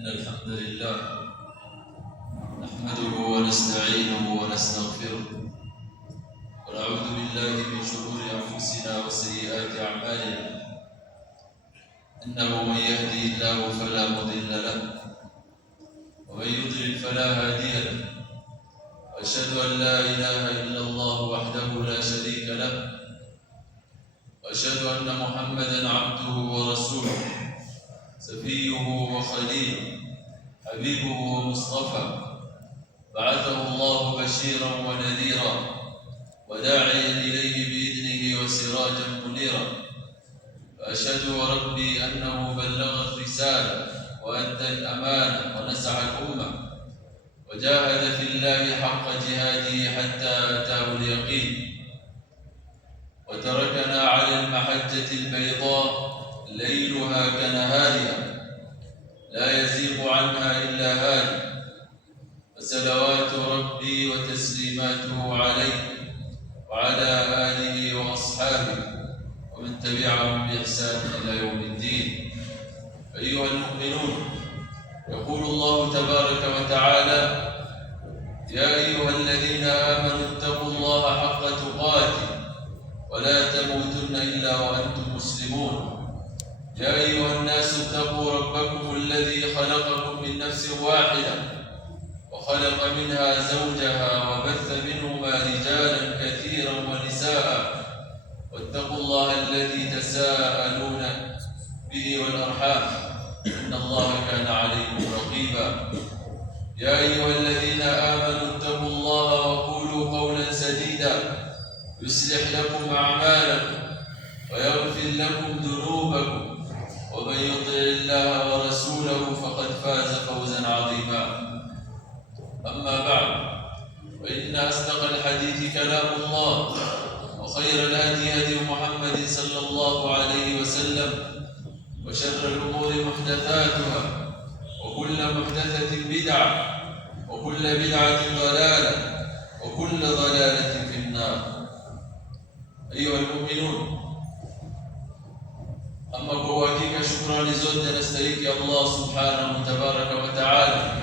إن الحمد لله نحمده ونستعينه ونستغفره ونعوذ بالله من شرور أنفسنا وسيئات أعمالنا إنه من يهدي الله فلا مضل له ومن يضلل فلا هادي له وأشهد أن لا إله إلا الله وحده لا شريك له وأشهد أن محمدًا عبده ورسوله سفيه وخليله حبيبه ومصطفى بعثه الله بشيرا ونذيرا وداعيا إليه بإذنه وسراجا منيرا وأشهد ربي أنه بلغ الرسالة وأدى الأمانة ونصح الأمة وجاهد في الله حق جهاده حتى أتاه اليقين وتركنا على المحجة البيضاء ليلها كنهارها لا يزيغ عنها إلا هادٍ فصلوات ربي وتسليماته عليه وعلى آله وأصحابه ومن تبعهم بإحسان إلى يوم الدين. أيها المؤمنون، يقول الله تبارك وتعالى: يا أيها الذين آمنوا اتقوا الله حق تقاته ولا تموتن إلا وأنتم مسلمون. يا أيها الناس اتقوا ربكم الذي خلقكم من نفس واحدة وخلق منها زوجها وبث منهما رجالا كثيرا ونساء واتقوا الله الذي تساءلون به والأرحام إن الله كان عليكم رقيبا. يا أيها الذين آمنوا اتقوا الله وقولوا قولا سديدا يصلح لكم أعمالكم ويغفر لكم ذنوبكم ومن يطع الله ورسوله فقد فاز فوزا عظيما. أما بعد، فإن أصدق الحديث كلام الله وخير الهدي هدي محمد صلى الله عليه وسلم وشر الأمور محدثاتها وكل محدثة بدعة وكل بدعة ضلالة وكل ضلالة في النار. أيها المؤمنون، أما kwa hakika shukrani zote anastahili Allah subhanahu tabaraka wa taala.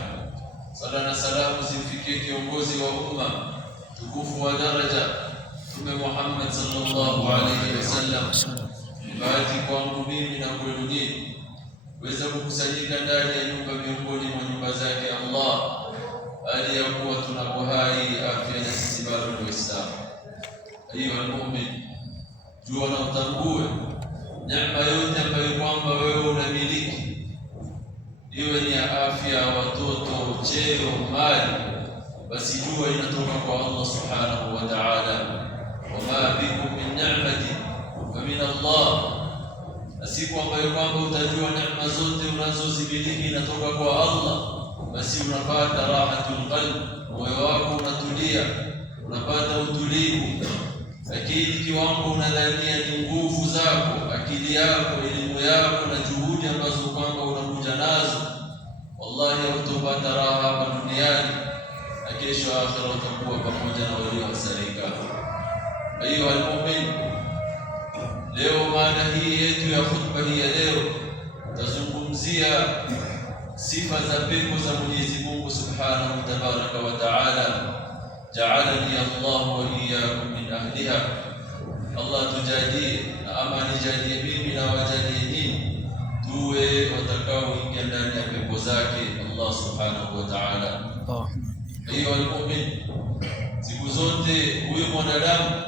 Sala na salamu zimfikie kiongozi wa umma tukufu wa daraja Mtume Muhammad sallallahu alayhi wasallam. Bahati kwangu mimi na kwenu nyinyi kuweza kukusanyika ndani ya nyumba miongoni mwa nyumba zake Allah, hali ya kuwa tuna uhai, afya na sisi bado ni Waislamu. Ayuha almu'min, jua na utambue neema yote ambayo kwamba wewe unamiliki, iwe ni afya, watoto, cheo, mali, basi jua inatoka kwa Allah subhanahu wa ta'ala. Wama bikum min ni'mati fa min Allah. Na siku ambayo kwamba utajua neema zote unazozimiliki inatoka kwa Allah, basi unapata rahatul qalb, moyo wako unatulia, unapata utulivu. Lakini kiwango unadhania ni nguvu zako, akili yako, elimu yako na juhudi ambazo kwamba unakuja nazo, wallahi hutopata raha hapa duniani na kesho akhera utakuwa pamoja na waliohasarika. Ayuha almu'min, leo mada hii yetu ya khutba hii ya leo tazungumzia sifa za pepo za Mwenyezi Mungu subhanahu tabaraka wa ta'ala. Ja'alani Allah wa iyyakum min ahliha. Allah tujalie na ama nijalie mimi na wajalie nyinyi tuwe watakaoingia ndani ya pepo zake Allah subhanahu wa ta'ala. Ayuha almu'min, siku zote huyu mwanadamu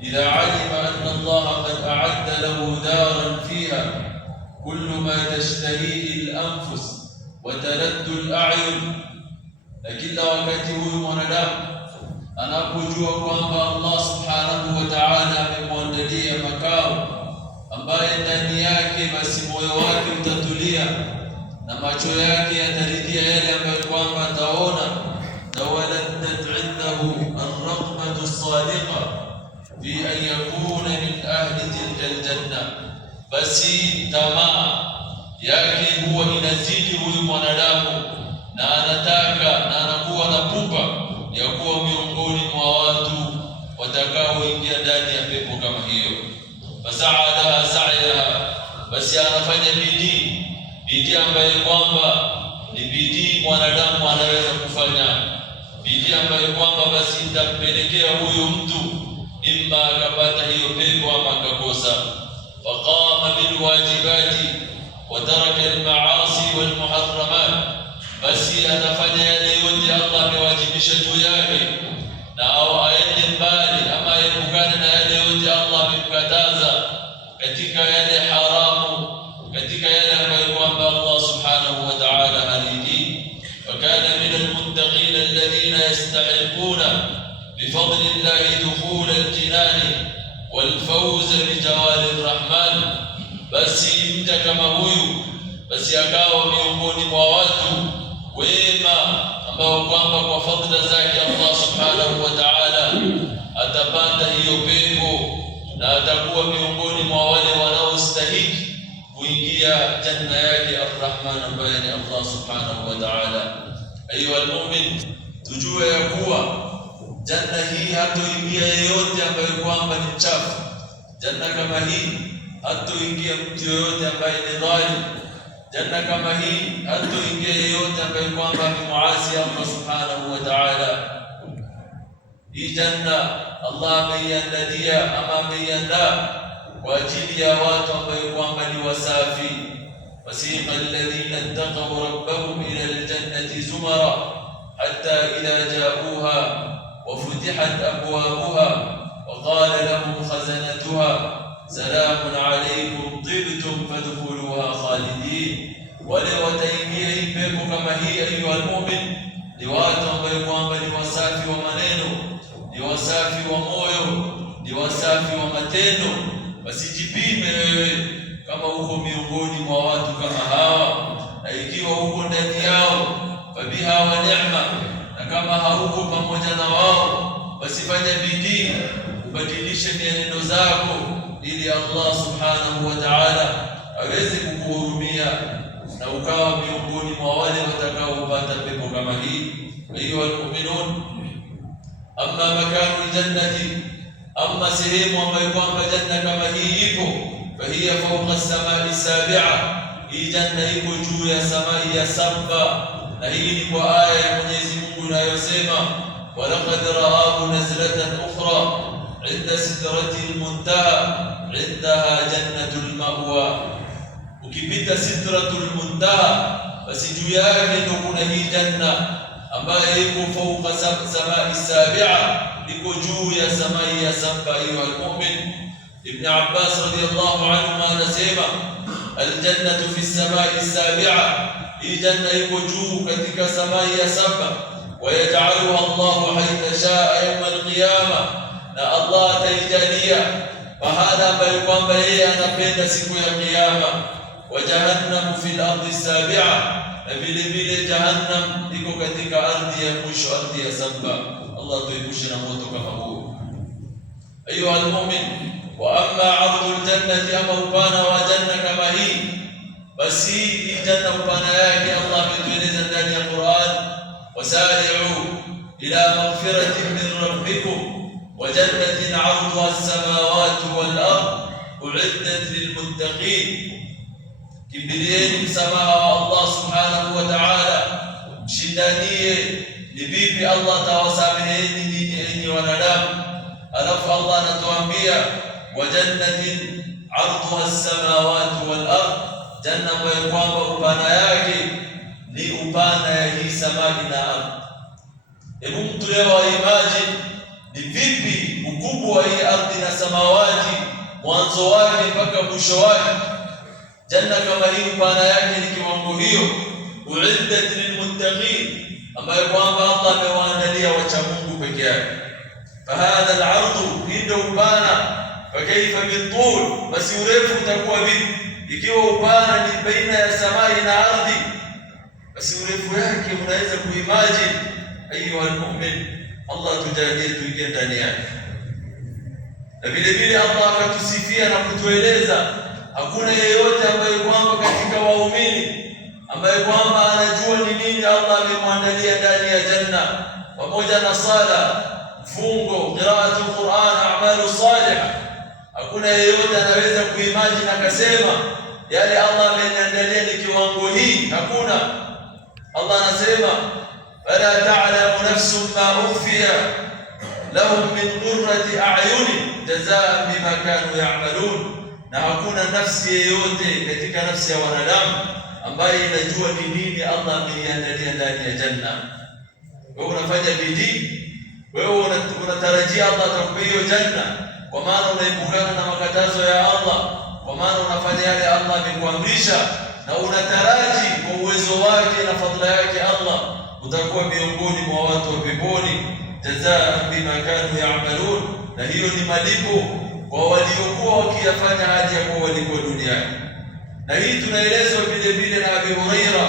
idha alima anna Allah qad a'adda lahu daran fiha kullu ma tashtahihi al-anfus wa taladdu al-a'yun. Na kila wakati huyu mwanadamu anapojua kwamba Allah subhanahu wa ta'ala amemwandalia makao ambaye ndani yake basi moyo wake utatulia na macho yake yataridhia yale ambayo kwamba ataona, tawaladdat 'indahu ar-raqbatu as-sadiqa fi an yakuna min ahli tilka al-janna, basi tamaa yake huwa inazidi huyu mwanadamu na anataka na anakuwa na pupa ya kuwa miongoni mwa watu watakaoingia ndani ya pepo kama hiyo. Fasaada sa'yaha, basi anafanya bidii bidii ambayo kwamba ni bidii mwanadamu anaweza kufanya, bidii ambayo kwamba basi itampelekea huyu mtu imma akapata hiyo pepo ama akakosa. Faqama bilwajibati wa taraka almaasi walmuharramat, basi atafanya yale yote Allah amewajibisha juu yake, na au aende mbali ama aepukane na yale yote Allah amemkataza katika yale haramu, katika yale ambayo kwamba Allah subhanahu wa ta'ala halidii. Fakana min almuttaqin alladhina yastahiquna bifadli llahi dukhul aljinani walfawz bijawari arrahman, basi mja kama huyu basi akawa miongoni mwa watu wema ambao kwamba kwa fadhila zake Allah subhanahu wa ta'ala atapata hiyo pepo na atakuwa miongoni mwa wale wanaostahili kuingia janna yake Ar-Rahman ambaye ni Allah subhanahu wa ta'ala. Ayuha almu'min, tujue ya kuwa janna hii hatoingia yeyote ambaye kwamba ni mchafu. Janna kama hii hatoingia mtu yeyote ambaye ni dhalim. Janna kama hii hatoingia yeyote ambaye kwamba ni muasi Allah subhanahu wa ta'ala. Hii janna Allah ameiandalia ama ameiandaa kwa ajili ya watu ambao kwamba ni wasafi. Wasiqa alladhina ittaqaw rabbahum ila aljannati zumara hatta idha ja'uha wa futihat abwabuha wa qala lahum khazanatuha salamun alaykum tibtum fadkhuluha khalidin. Wale wataingia hii pepo kama hii, ayuha almu'min, ni watu ambao kwamba ni wasafi wa maneno, ni wasafi wa moyo, ni wasafi wa matendo. Basi jipime wewe kama uko miongoni mwa watu kama hawa, na ikiwa uko ndani yao fabiha wa ni'ma, na kama hauko pamoja na wao basi fanya bidii ubadilishe mienendo zako ili Allah subhanahu wa ta'ala aweze kukuhurumia na ukawa miongoni mwa wale watakaopata pepo kama hii. Ayuha almu'minun, amma makanu jannati, amma sehemu ambayo kwamba janna kama hii ipo, fahiya fawqa as-samai as-sabi'a, hii janna iko juu ya samai ya saba. Na hii ni kwa aya ya Mwenyezi Mungu inayosema walaqad ra'ahu nazlatan ukhra 'inda sidratil muntaha 'indaha jannatul ma'wa. Ukipita sidratul muntaha basi juu yake ndio kuna hii janna ambayo iko fawqa samai as-sabi'a, iko juu ya samai ya saba. Ayuha almu'min, Ibn Abbas radiyallahu anhu anasema aljannatu fi samai as-sabi'a, hii janna iko juu katika samai ya saba. Wayaj'aluha Allahu haytha sha'a yawm al-qiyama, na Allah ataijalia pahala ambayo kwamba yeye anapenda siku ya kiyama. Wa jahannamu fil ardi as-sabi'a, na vile vile jahannam iko katika ardhi ya mwisho, ardhi ya saba. Allah tuepushe na moto kama huo. Ayuha almu'min, wa amma 'ardu al-jannati, ama upana wa janna kama hii, basi hii janna upana yake Allah ametueleza ndani ya Qur'an, wasari'u ila maghfiratin min rabbikum wa jannatin 'arduha as-samawati wal ard u'iddat lilmuttaqin. Kimbilieni msamaha wa Allah subhanahu wa ta'ala, mshindanie ni vipi Allah atawasameheni ninyi enyi wanadamu. Alafu Allah anatuambia wa jannatin 'arduha as-samawati wal ard, janna ambayo kwamba upana yake ni upana ya hii samai na ardhi. Hebu mtu leo imagine ni vipi ukubwa wa hii ardhi na samawati, mwanzo wake mpaka mwisho wake. Janna kama hii upana yake ni kiwango hiyo, uiddat lilmuttaqin, ambayo kwamba Allah amewaandalia wacha Mungu peke yake. Fahadha al-'ardu, ndio upana. Fakaifa bitul, basi urefu utakuwa vipi ikiwa upana ni baina ya samai na ardhi? Basi urefu yake unaweza kuimagine. Ayuha almu'min, Allah tujalie tuingie ndani yake. Na vile vile Allah akatusifia na kutueleza hakuna yeyote ambaye kwamba katika waumini ambaye kwamba anajua ni nini Allah amemwandalia ndani ya janna, pamoja na sala, fungo, qiraatul Qur'an, a'malu salih. Hakuna yeyote anaweza kuimagine akasema yale Allah ameniandalia ni kiwango hii, hakuna. Allah anasema fala ta'lamu nafsun ma ukhfiya lahum min qurrati a'yunin jazaan bima kanu ya'malun. Na hakuna nafsi yeyote katika nafsi ya wanadamu ambaye inajua ni nini Allah ameiandalia ndani ya janna. Wewe unafanya bidii, wewe unatarajia Allah atakupa hiyo janna, kwa maana unaepukana na makatazo ya Allah, kwa maana unafanya yale Allah amekuamrisha, na unataraji kwa uwezo wake na fadhila yake Allah utakuwa miongoni mwa watu wa peponi, jazaa bima kanu ya'malun. Na hiyo ni malipo kwa waliokuwa wakiyafanya hadi ya kuwa walikuwa duniani. Na hii tunaelezwa vile vile na Abi Huraira.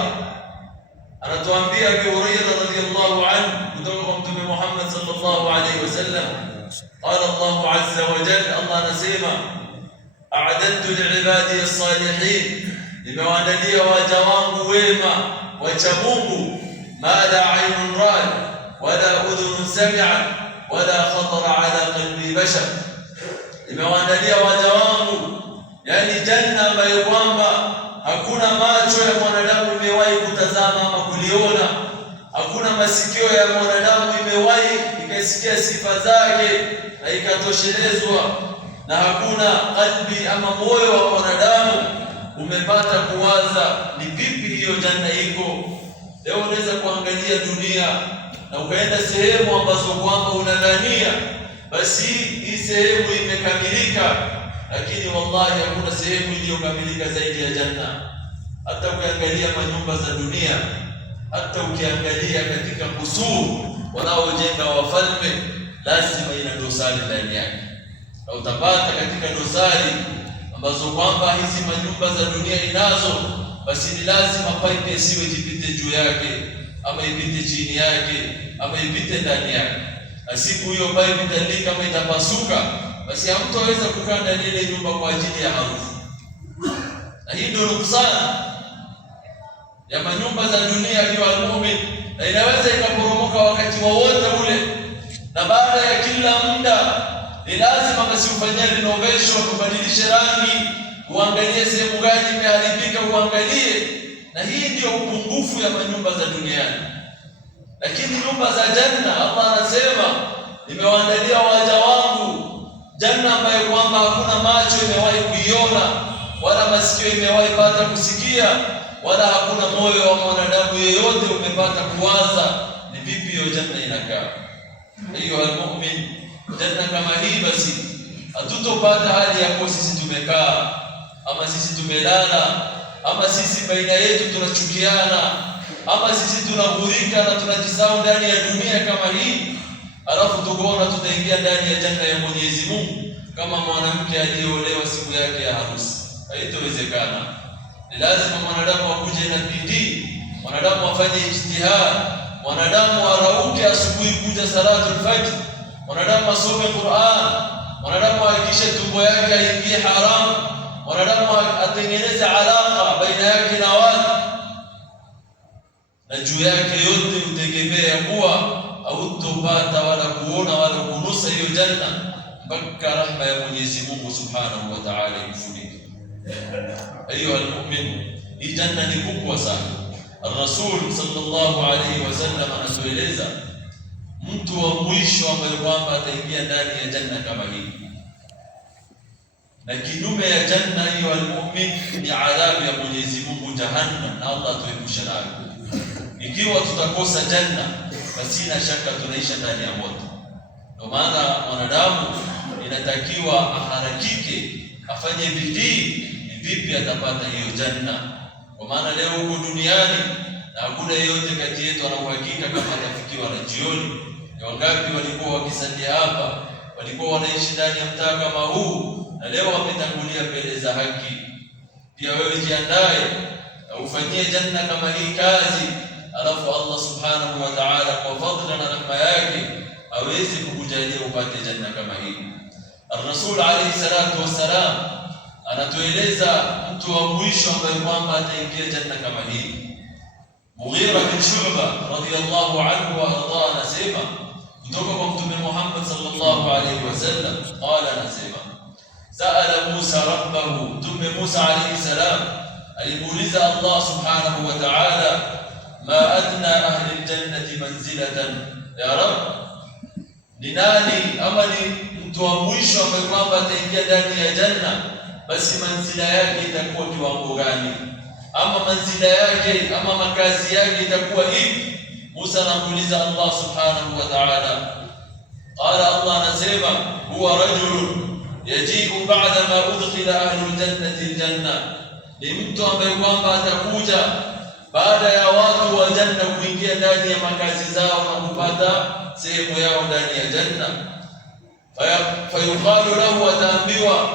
Anatuambia Abi Huraira radhiyallahu anhu kutoka kwa Mtume Muhammad sallallahu alayhi wasallam, qala Allahu azza wa jalla, Allah anasema a'adadtu li'ibadi as-salihin, nimewaandalia waja wangu wema wacha Mungu, ma la 'aynun ra'at wala udhunun sami'at wala khatara 'ala qalbi bashar. Nimewaandalia waja wangu, yani janna ambayo kwamba hakuna macho ya mwanadamu imewahi kutazama ama kuliona, hakuna masikio ya mwanadamu imewahi ikasikia sifa zake na ikatoshelezwa, na hakuna qalbi ama moyo wa mwanadamu umepata kuwaza ni vipi hiyo janna iko. Leo unaweza kuangalia dunia na ukaenda sehemu ambazo kwamba unadhania basi hii sehemu imekamilika, lakini wallahi hakuna sehemu iliyokamilika zaidi ya janna. Hata ukiangalia manyumba za dunia, hata ukiangalia katika kusuru wanaojenga wafalme, lazima ina dosari ndani yake, na utapata katika dosari ambazo kwamba hizi manyumba za dunia inazo, basi ni lazima pipe isiwe jipite juu yake ama ipite chini yake ama ipite ndani yake. Na siku hiyo pipe italika kama itapasuka, basi mtu aweza kukaa ndani ile nyumba kwa ajili ya harufu. Na hii ndio nuksana ya manyumba za dunia ya muumini, na inaweza ikaporomoka wakati wowote ule. Na baada ya kila muda ni lazima basi ufanye renovation, ubadilishe rangi, uangalie sehemu gani imeharibika, uangalie. Na hii ndio upungufu ya manyumba za duniani. Lakini nyumba za janna, Allah anasema nimewaandalia waja wangu janna ambayo kwamba hakuna macho imewahi kuiona wala masikio imewahi pata kusikia wala hakuna moyo wa mwanadamu yeyote umepata kuwaza ni vipi hiyo janna inakaa. Hiyo almu'min, janna kama hii basi hatutopata hali ya kwa sisi tumekaa ama sisi tumelala ama sisi baina yetu tunachukiana ama sisi tunahurika na tunajisahau ndani ya dunia kama hii, alafu tukoona tutaingia ndani ya janna ya Mwenyezi Mungu kama mwanamke aliyeolewa siku yake ya harusi. Haitowezekana. Ni lazima mwanadamu akuje na bidii, mwanadamu afanye ijtihad, mwanadamu arauke asubuhi kuja salatul fajr, mwanadamu asome Qur'an, mwanadamu ahakikishe tumbo yake haingii haramu, mwanadamu atengeneze alaka baina yake na watu, na juu yake yote utegemea kuwa hautopata wala kuona wala kunusa hiyo janna mpaka rahma ya Mwenyezi Mungu Subhanahu wa Ta'ala ifunike. Ayuha almu'min, hii janna ni kubwa sana. Ar-Rasul sallallahu alayhi wasallam anatueleza mtu wa mwisho ambaye kwamba ataingia ndani ya janna kama hii. Na kinyume ya janna hiyo almu'min ni adhabu ya Mwenyezi Mungu, jahannam, na Allah atuepushe nayo. Ikiwa tutakosa janna, basi na shaka tunaisha ndani ya moto. Ndio maana mwanadamu inatakiwa aharakike, afanye bidii ni vipi atapata hiyo janna. Kwa maana leo huko duniani na hakuna yeyote kati yetu ana uhakika kama atafikiwa na jioni. Ni wangapi walikuwa wakisalia hapa, walikuwa wanaishi ndani ya mtaa kama huu, na leo wametangulia mbele za haki. Pia wewe jiandae na ufanyie janna kama hii kazi, alafu Allah Subhanahu wa Ta'ala kwa fadhila na rahma yake aweze kukujalia upate janna kama hii. Ar-Rasul alayhi salatu wassalam anatueleza mtu wa mwisho ambaye kwamba ataingia janna kama hii. Mughira bin Shu'ba radiyallahu anhu wa Allah anasema kutoka kwa Mtume Muhammad sallallahu alayhi wasallam, qala, anasema Sa'ala Musa rabbahu, Mtume Musa alayhi salam alimuuliza Allah subhanahu wa ta'ala, ma adna ahli aljannati manzilatan ya Rabb, ni nani ama ni mtu wa mwisho ambaye kwamba ataingia ndani ya janna, basi manzila yake itakuwa kiwango gani, ama manzila yake ama makazi yake itakuwa ipi? Musa anamuuliza Allah subhanahu wa ta'ala. Qala, Allah anasema, huwa rajulun yajibu ba'da ma udkhila ahlu aljannati aljanna, ni mtu ambaye kwamba atakuja baada ya watu wa janna kuingia ndani ya makazi zao na kupata sehemu yao ndani ya janna. Fayuqalu lahu, ataambiwa,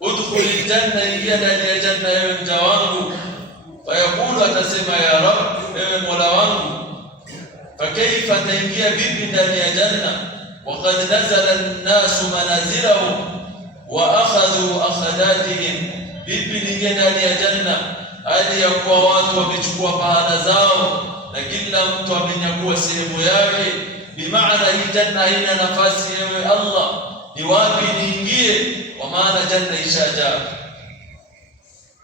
udkhul aljanna, ingia ndani ya janna ewe mja wangu. Fayaqulu, atasema, ya Rabb, ewe Mola wangu, fakaifa, taingia vipi ndani ya janna? Waqad nazala an-nasu manazilahum wa akhadhu akhadatihim, vipi niingie ndani ya janna hali ya kuwa watu wamechukua pahala zao na kila mtu amenyakua sehemu yake? Bimaana hii janna haina nafasi. Ewe Allah, ni wapi niingie? Kwa maana janna ishajaa.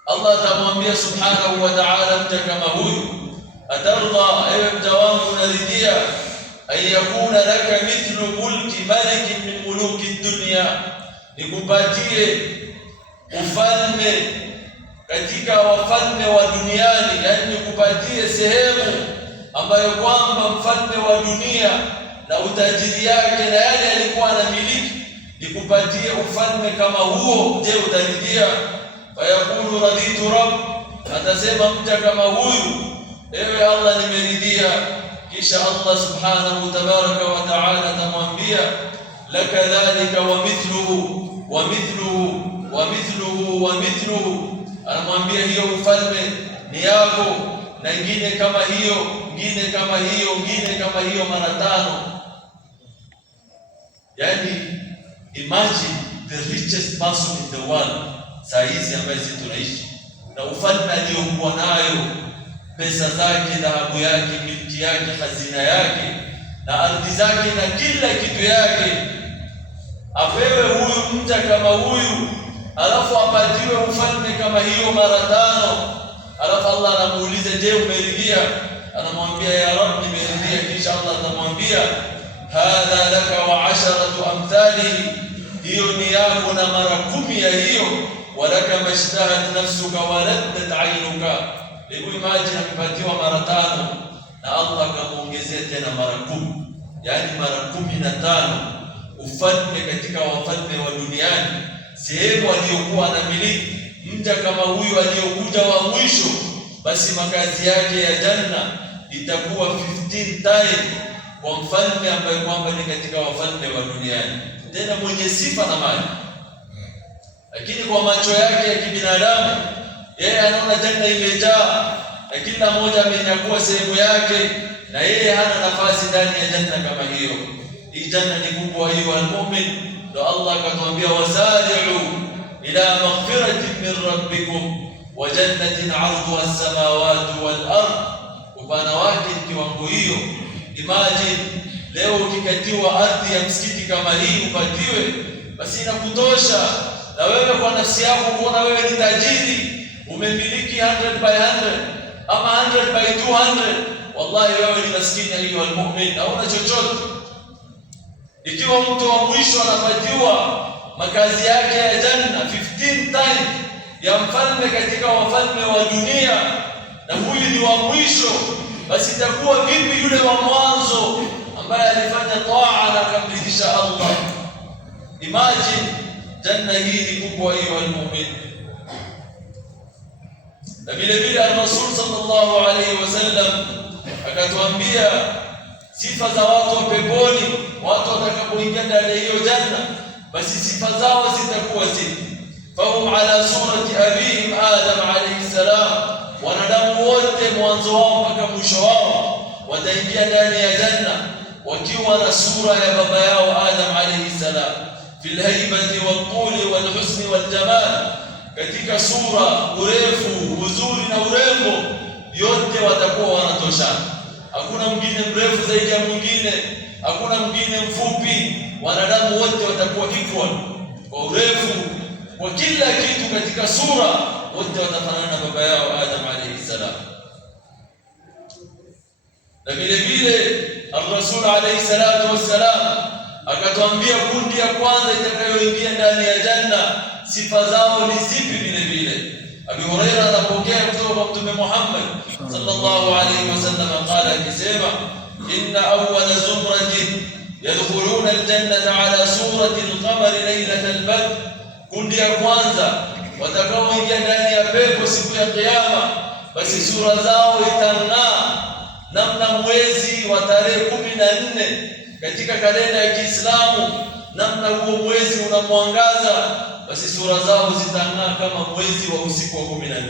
Allah atamwambia subhanahu wa ta'ala mja kama huyu, atarda, ewe mja wangu, unaridhia an yakuna laka mithlu mulki malikin min muluki dunya, nikupatie ufalme katika wafalme wa duniani, yani nikupatie sehemu ambayo kwamba mfalme wa dunia na utajiri yake na yale alikuwa anamiliki, nikupatie ufalme kama huo. Je, utaridhia? Fayaqulu raditu Rabb, atasema mja kama huyu, ewe Allah, nimeridhia. Kisha Allah subhanahu tabaraka wa ta'ala atamwambia, laka dhalika wa mithluhu wa mithluhu wa mithluhu wa mithluhu, anamwambia hiyo ufalme ni yako na ingine kama hiyo, ingine kama hiyo, ingine kama hiyo, mara 5. Yani imagine the richest person in the world saa hizi ambaye sisi tunaishi, na ufalme aliyokuwa nayo, pesa zake, dhahabu yake, milki yake, hazina yake na ardhi zake na kila kitu yake, apewe huyu mja kama huyu, alafu apatiwe ufalme kama hiyo mara 5. Alafu Allah anamuuliza, je, umeridhia? Anamwambia, ya Rabb, nimeridhia. Kisha Allah atamwambia, hadha laka wa 10 amthalihi, hiyo ni yako na mara 10 ya hiyo. Walaka mashtahat nafsuka wa laddat aynuka, hebu imagine amepatiwa mara 5 na Allah akamuongezea tena mara 10, yani mara 15 ufalme katika wafalme wa duniani, sehemu aliyokuwa anamiliki. Mja kama huyu aliyokuja wa mwisho, basi makazi yake ya janna itakuwa 15 times kwa mfalme ambaye kwamba ni katika wafalme wa duniani, tena mwenye sifa na mali. Lakini kwa macho yake ya kibinadamu, yeye anaona janna imejaa na kila mmoja amenyakua sehemu yake, na yeye hana nafasi ndani ya janna kama hiyo. Hii janna ni kubwa hiyo, almu'min. Ndio Allah akatuambia, wasari'u ila maghfiratin min rabbikum wa jannatin 'arduha as-samawati wal ard, upana wake kiwango hiyo. Imagine leo ukikatiwa ardhi ya msikiti kama hii upatiwe, basi inakutosha na wewe kwa nafsi yako kuona wewe ni tajiri, umemiliki 100 by 100 ama 100 by 200. Wallahi wewe ni maskini hiyo, almu'min, hauna chochote. Ikiwa mtu wa mwisho anapatiwa makazi yake ya janna 15 times ya mfalme katika wafalme wa dunia, na huyu ni wa mwisho, basi itakuwa vipi yule wa mwanzo ambaye alifanya taa na akamridhisha Allah? Imagine janna hii ni kubwa hiyo, almu'min. Na vile vile Rasul sallallahu alayhi wasallam akatuambia sifa za watu wa peponi, watu watakapoingia ndani ya hiyo janna, basi sifa zao zitakuwa zipi? Fahum ala surati abihim Adam alayhi salam, wanadamu wote mwanzo wao mpaka mwisho wao wataingia ndani ya janna wakiwa na sura ya baba yao Adam alayhi salam, fil haibati wal quli wal husni wal jamal, katika sura, urefu, uzuri na urembo, yote watakuwa wanatoshana. Hakuna mwingine mrefu zaidi ya mwingine, hakuna mwingine mfupi, wanadamu wote watakuwa equal. kwa urefu, kwa kila kitu katika sura, wote watafanana na baba yao Adam alayhi salam. Na vile vile Ar-Rasul alayhi salatu wassalam akatuambia kundi ya kwanza itakayoingia ndani ya janna sifa zao ni zipi. Vile vile Abi Huraira anapokea kutoka kwa Mtume Muhammad sallallahu alayhi wasallam qala, akisema inna awwala zumratin yadkhuluna aljannata ala surati alqamari laylat albadr, kundi ya kwanza watakaoingia ndani ya pepo siku ya kiyama, basi sura zao itang'aa namna mwezi wa tarehe 14 katika kalenda ya Kiislamu, namna huo mwezi unamwangaza, basi sura zao zitang'aa kama mwezi wa usiku wa 14.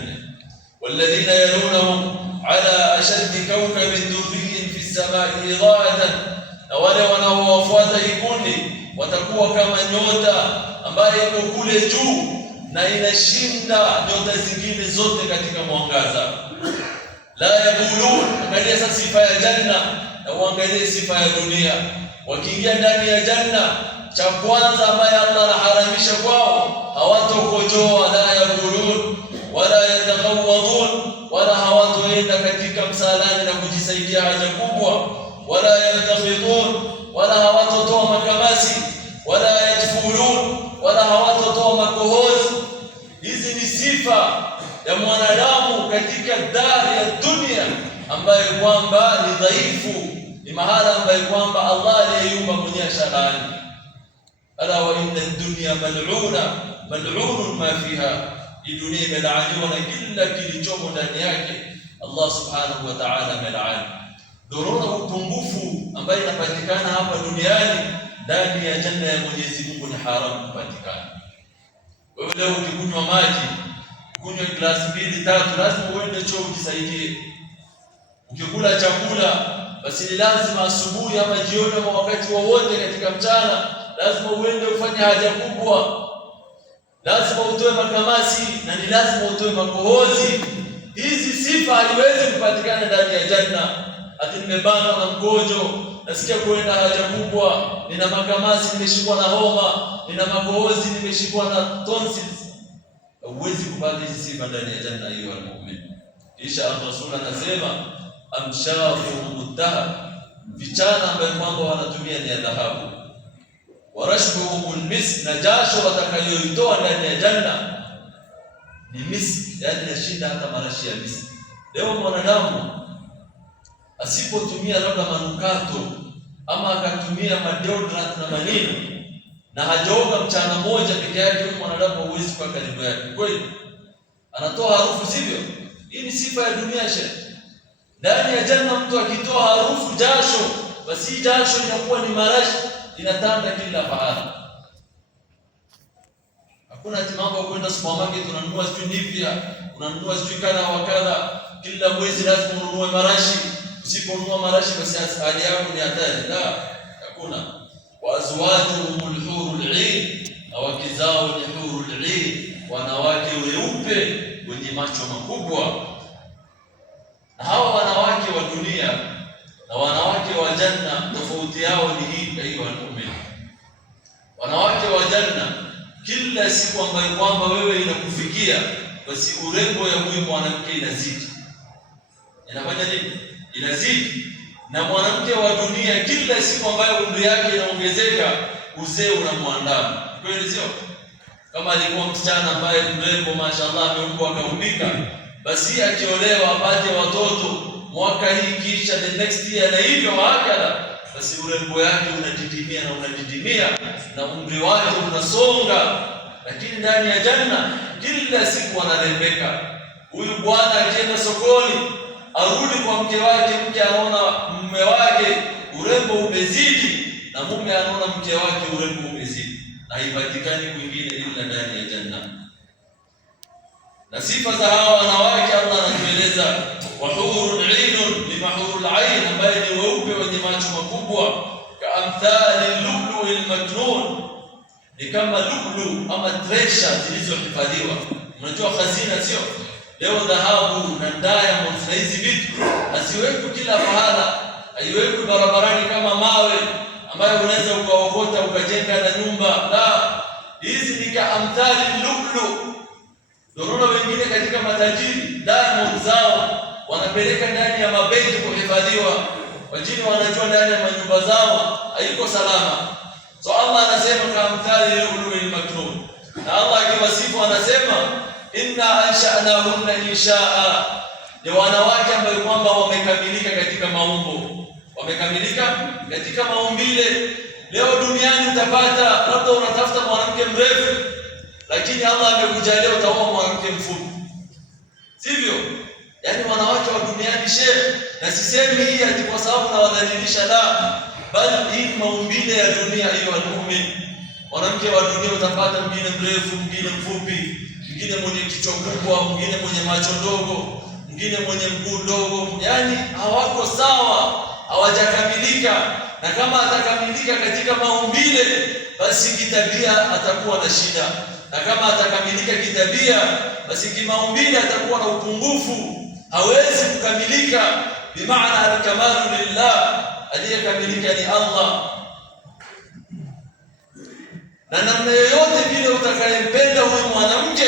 walladhina yalunahum ala ashaddi kawkabin durriyyin fi as-samai idha'atan, na wale wanaowafuata ikundi watakuwa kama nyota ambayo iko kule juu na inashinda nyota zingine zote katika mwangaza. La yaqulun, angalia sasa sifa ya janna na uangalie sifa ya dunia. Wakiingia ndani ya janna, cha kwanza ambaye Allah anaharamisha kwao, hawatokojoa. La yaqulun wala yataghawwadun, wala hawatoenda katika msalani na kujisaidia haja kubwa. Wala yataghidun, wala hawatotoa makamasi. Wala yatfulun, wala hawatotoa makohozi. Hizi ni sifa ya mwanadamu katika dari ya dunia ambaye kwamba ni dhaifu, ni mahala ambaye kwamba Allah aliyeumba mwenyewe sharani. Ala wa inna ad-dunya mal'unun ma fiha, dunia imelaaniwa na kila kilichomo ndani yake. Allah subhanahu wa ta'ala amelaani. Dorona upungufu ambaye inapatikana hapa duniani, ndani ya janna ya Mwenyezi Mungu ni haramu kupatikana. Wewe leo ukikunywa maji, kunywa glasi 2-3, lazima uende choo ujisaidie. Ukikula chakula, basi ni lazima asubuhi ama jioni ama wakati wowote katika mchana, lazima uende ufanye haja kubwa. Lazima utoe makamasi na ni lazima utoe makohozi. Hizi sifa haiwezi kupatikana ndani ya janna. Ati nimebana na mkojo, nasikia kuenda haja kubwa, nina makamasi, nimeshikwa na homa, nina makohozi, nimeshikwa na tonsils. Huwezi kupata hizi sifa ndani ya janna hiyo al-mu'min. Kisha Rasul anasema amshafu mudhahab, vichana ambayo kwamba wanatumia ni dhahabu. Warashbuhu al-misk, na jasho watakayoitoa ndani ya janna ni misk, yani inashinda hata marashi ya misk. Leo mwanadamu asipotumia labda manukato ama akatumia madeodorant na manino na hajaoga mchana moja peke yake, mwanadamu hawezi kuwa karibu yake. Kweli anatoa harufu, sivyo? Hii ni sifa ya dunia shehe. Ndani ya janna mtu akitoa harufu jasho, basi jasho inakuwa ni marashi, inatanda kila pahali. Hakuna mambo kwenda supermarket unanunua sijui Nivea, unanunua sijui kadha wa kadha, kila mwezi lazima ununue marashi. Usiponunua marashi basi hali yako ni hatari. La, hakuna. Wazwajuhumul hurul 'ain, na wake zao ni hurul 'ain, wanawake weupe wenye macho makubwa. Na hawa wanawake wa dunia na wanawake wa janna tofauti yao ni hii kwa hiyo wanaume. Wanawake wa janna, kila siku ambayo kwamba wewe inakufikia, basi urembo ya huyu mwanamke inazidi. Inafanya nini? Inazidi. Na mwanamke wa dunia, kila siku ambayo umri yake inaongezeka, uzee unamwandama. Kweli sio? Kama alikuwa msichana ambaye mrembo mashaallah ameumbwa akaumbika, basi akiolewa apate watoto mwaka hii kisha the next year na hivyo hakala, basi urembo yake unadidimia na unadidimia na umri wake unasonga. Lakini ndani ya janna kila siku anarembeka. Huyu bwana akienda sokoni, arudi kwa mke wake, mke anaona mume wake urembo umezidi, na mume anaona mke wake urembo umezidi, na haipatikani kwingine ila ndani ya janna. Na sifa za hawa wanawake Allah anatueleza, wa hurun 'ainun, ni mahurul 'ain, ambaye ni weupe wenye macho makubwa, kaamthali lu'lu'il maknun, ni kama lu'lu ama treasure zilizohifadhiwa. Unajua hazina sio? Leo dhahabu na diamonds na hizi vitu haziwekwi kila pahala, haiwekwi barabarani kama mawe ambayo unaweza ukaokota ukajenga na nyumba. La, hizi ka amthali lulu. Ndio wengine katika matajiri diamond zao wanapeleka ndani ya mabenki kuhifadhiwa. Wajini wanajua ndani ya manyumba zao haiko salama. So Allah anasema ka amthali lulu al-maknun. Na Allah akiwasifu anasema inna ansha'nahunna insha'a. Ni wanawake ambao kwamba wamekamilika katika maumbo. Wamekamilika katika maumbile. Leo duniani utapata labda unatafuta mwanamke mrefu, lakini Allah amekujalia utaoa mwanamke mfupi. Sivyo? Yaani wanawake wa duniani shehe, na sisemi hii ati kwa sababu na wadhalilisha, la, bali hii maumbile ya dunia hiyo almu'min. Mwanamke wa dunia utapata mwingine mrefu, mwingine mfupi, mwingine mwenye kichwa kubwa, mwingine mwenye macho ndogo, mwingine mwenye mguu ndogo. Yaani hawako sawa, hawajakamilika. Na kama atakamilika katika maumbile, basi kitabia atakuwa na shida. Na kama atakamilika kitabia, basi kimaumbile atakuwa na upungufu, hawezi kukamilika. Bimaana al-kamalu lillah, aliyekamilika ni Allah. Na namna yoyote vile utakayempenda huyu mwanamke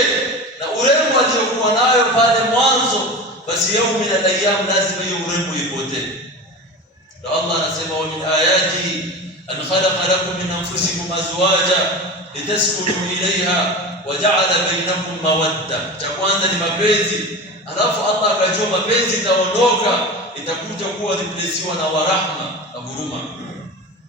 na urembo aliyokuwa nayo pale mwanzo, basi yaumi na ayyam lazima hiyo urembo ipotee. Na Allah anasema wa min ayati an khalaqa lakum min anfusikum azwaja litaskunu ilayha wa ja'ala bainakum mawadda. Cha kwanza ni mapenzi, alafu Allah akajua mapenzi itaondoka, itakuja kuwa replacewa na warahma na huruma.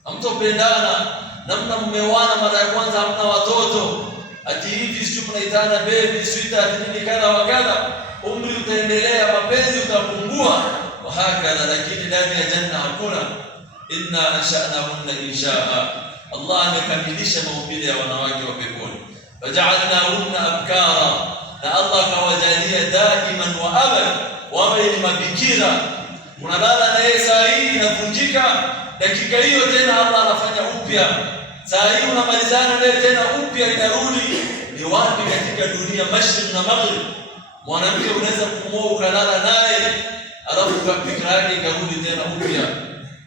Hamtopendana namna mmewana mara ya kwanza, hamna watoto, ati hivi sio mnaitana baby sweetheart nini kana wakala, umri utaendelea, mapenzi utapungua wahakala. Lakini ndani ya janna hakuna inna ansha'nahunna insha'a. Allah amekamilisha maumbile ya wanawake wa peponi, waja'alnahunna abkara, na Allah kawajalia daiman wa abad, wawe ni mabikira. Unalala naye saa hii inavunjika, dakika hiyo tena Allah anafanya upya. Saa hii unamalizana naye tena upya, inarudi. Ni wapi katika dunia mashriq na maghrib mwanamke unaweza kumwoa ukalala naye alafu fikra yake ikarudi tena upya?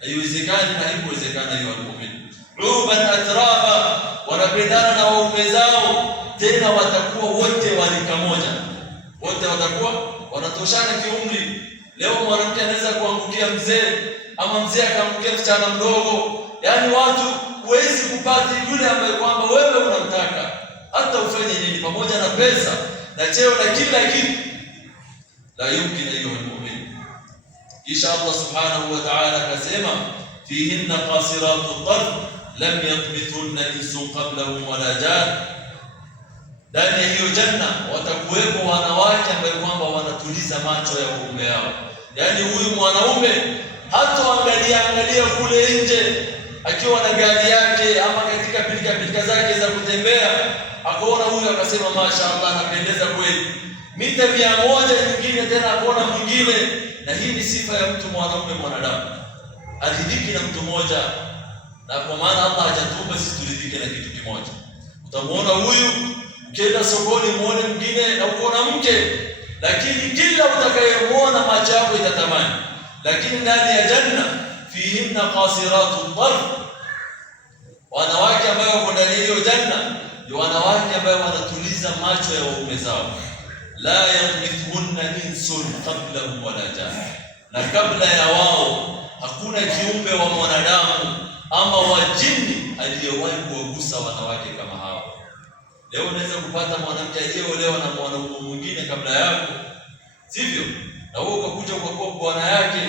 Haiwezekani na haikuwezekana hiyo. Muumini uruban atraba, wanapendana na waume zao, tena watakuwa wote walika moja, wote watakuwa wanatoshana kiumri. Leo mwanamke anaweza kuangukia mzee, ama mzee akaangukia msichana mdogo. Yaani watu huwezi kupata yule ambaye kwamba wewe unamtaka, hata ufanye nini, pamoja na pesa na cheo na kila kitu, la yumkin ayuha almu'min. Kisha Allah subhanahu wa ta'ala akasema fihinna qasiratu tarf lam yatmithunna insun qablahum wala jan. Ndani ya hiyo janna watakuwepo wanawake ambao kwamba wanatuliza macho ya waume wao. Yaani huyu mwanaume hatoangalia kule nje akiwa na gari yake ama katika pilika zake za kutembea, akaona huyu akasema mashaallah anapendeza kweli, mita 100 nyingine tena akaona mwingine. Na hii ni sifa ya mtu mwanaume mwanadamu, aridhiki na mtu mmoja. Na kwa maana Allah hajatuumba sisi turidhike na kitu kimoja. Utamuona huyu, ukienda sokoni muone mwingine na uko na mke, lakini kila utakayemuona macho yako itatamani. Lakini ndani ya janna fihinna qasiratu tarf, wanawake ambao wako ndani hiyo janna ni wanawake ambao wanatuliza macho ya waume zao. La yamithunna insun qablahum wala jan, na kabla ya wao hakuna kiumbe wa mwanadamu ama wa jini aliyewahi kuwagusa wanawake kama hao. Leo unaweza kupata mwanamke aliyeolewa na mwanaume mwingine kabla yako, sivyo? Na wewe ukakuja kwa bwana yake,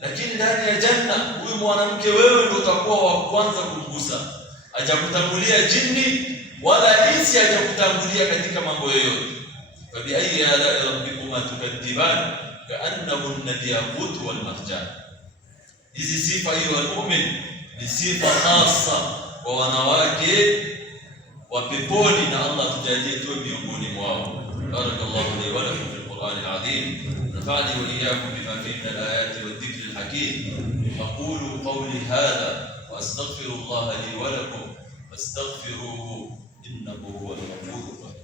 lakini ndani ya janna huyu mwanamke wewe ndio utakuwa wa kwanza kumgusa. Hajakutangulia jini wala insi, hajakutangulia katika mambo yoyote. Fa bi ayyi ala'i rabbikuma tukadiban ka'annahunna al-yaqut wal marjan. Hizi sifa hiyo al-mu'min ni sifa hasa kwa wanawake wa peponi, na Allah tujalie tuwe miongoni mwao. Barakallahu li wa lakum fil Qur'an al-azim, nafa'ani wa iyyakum bima fihi min al-ayati wad-dhikri al-hakim. Aqulu qawli hadha wa astaghfirullaha li wa lakum fastaghfiruhu innahu huwal ghafurur rahim.